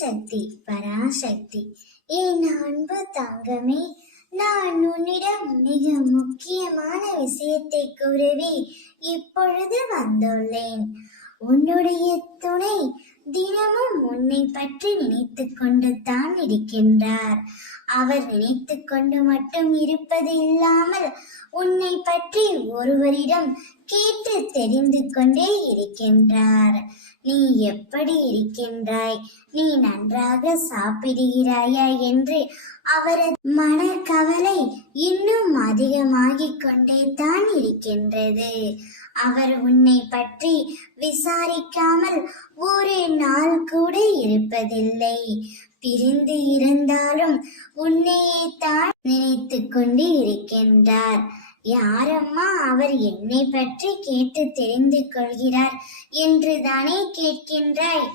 சக்தி பராசக்தி. என் அன்பு தங்கமே, நான் உன்னிடம் மிக முக்கியமான விஷயத்தை கூறவே இப்பொழுது வந்துள்ளேன். உன்னுடைய துணை தினமும் உன்னை பற்றி நினைத்து கொண்டு தான் இருக்கின்றார். அவர் நினைத்து கொண்டு மட்டும் இருப்பது இல்லாமல் உன்னை பற்றி ஒருவரிடம் கேட்டு தெரிந்து கொண்டே இருக்கின்றார். நீ எப்படி இருக்கின்றாய், நீ நன்றாக சாப்பிடுகிறாயா என்று அவரது மனக்கவலை இன்னும் அதிகமாகிக் கொண்டே தான் இருக்கின்றது. அவர் உன்னை பற்றி விசாரிக்காமல் ஒரு நாள் கூட இருப்பதில்லை. பிரிந்து இருந்தாலும் உன்னையே தான் நினைத்து கொண்டு இருக்கின்றார். யாரம்மா அவர் என்னை பற்றி கேட்டு தெரிந்து கொள்கிறார் என்று தானே கேட்கின்றாய்?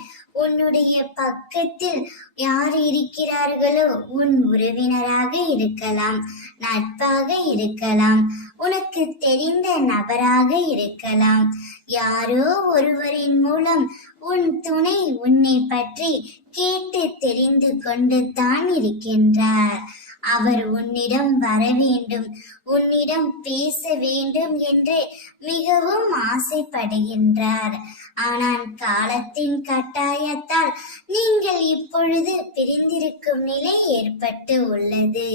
உன்னுடைய பக்கத்தில் யார் இருக்கிறார்களோ, உன் உறவினராக இருக்கலாம், நட்பாக இருக்கலாம், உனக்கு தெரிந்த நபராக இருக்கலாம், யாரோ ஒருவரின் மூலம் உன் துணை உன்னை பற்றி கேட்டு தெரிந்து கொண்டு தான் இருக்கின்றார். அவர் உன்னிடம் வர வேண்டும், உன்னிடம் பேச வேண்டும் என்று மிகவும் ஆசைப்படுகின்றார். ஆனால் காலத்தின் கட்டாயத்தால் நீங்கள் இப்பொழுது பிரிந்திருக்கும் நிலை ஏற்பட்டு உள்ளது.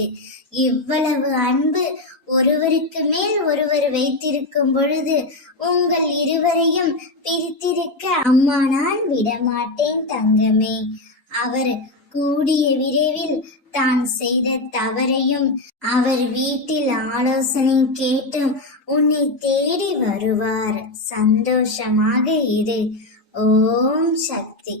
இவ்வளவு அன்பு ஒருவருக்கு மேல் ஒருவர் வைத்திருக்கும் பொழுது உங்கள் இருவரையும் பிரித்திருக்க அம்மா நான் விடமாட்டேன் தங்கமே. அவர் கூடிய விரைவில் தான் செய்த தவறையும் அவர் வீட்டில் ஆலோசனை கேட்டும் உன்னை தேடி வருவார். சந்தோஷமாக இரு. ஓம் சக்தி.